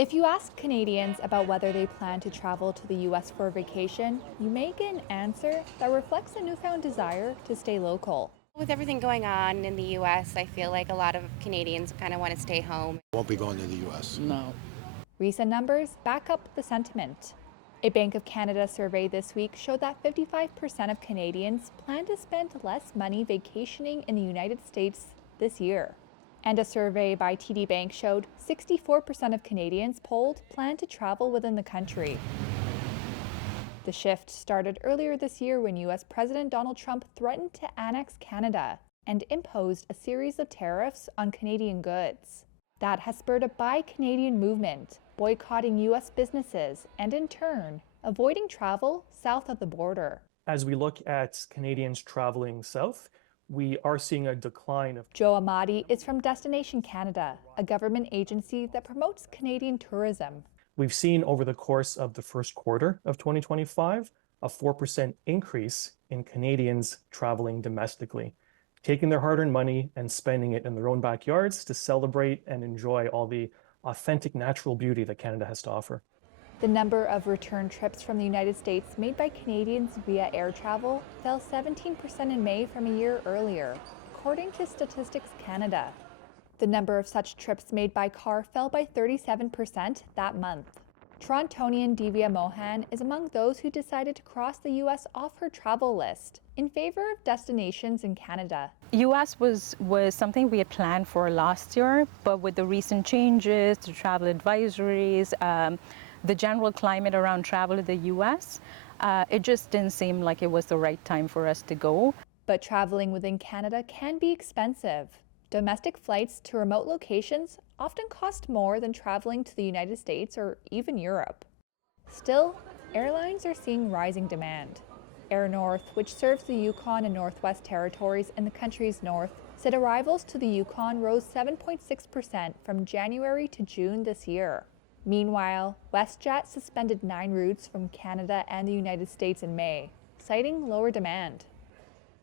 If you ask Canadians about whether they plan to travel to the US for a vacation, you may get an answer that reflects a newfound desire to stay local. With everything going on in the U.S., I feel like a lot of Canadians kind of want to stay home. Won't be going to the U.S. No. Recent numbers back up the sentiment. A Bank of Canada survey this week showed that 55% of Canadians plan to spend less money vacationing in the United States this year. And a survey by TD Bank showed 64% of Canadians polled plan to travel within the country. The shift started earlier this year when US President Donald Trump threatened to annex Canada and imposed a series of tariffs on Canadian goods. That has spurred a Buy Canadian movement, boycotting US businesses and, in turn, avoiding travel south of the border. As we look at Canadians traveling south, we are seeing a decline of. Joe Amati is from Destination Canada, a government agency that promotes Canadian tourism. We've seen over the course of the first quarter of 2025 a 4% increase in Canadians traveling domestically, taking their hard-earned money and spending it in their own backyards to celebrate and enjoy all the authentic natural beauty that Canada has to offer. The number of return trips from the United States made by Canadians via air travel fell 17% in May from a year earlier, according to Statistics Canada. The number of such trips made by car fell by 37% that month. Torontonian Divya Mohan is among those who decided to cross the U.S. off her travel list in favor of destinations in Canada. U.S. was something we had planned for last year, but with the recent changes to travel advisories, the general climate around travel to the U.S., it just didn't seem like it was the right time for us to go. But traveling within Canada can be expensive. Domestic flights to remote locations often cost more than traveling to the United States or even Europe. Still, airlines are seeing rising demand. Air North, which serves the Yukon and Northwest Territories in the country's north, said arrivals to the Yukon rose 7.6% from January to June this year. Meanwhile, WestJet suspended 9 routes from Canada and the United States in May, citing lower demand.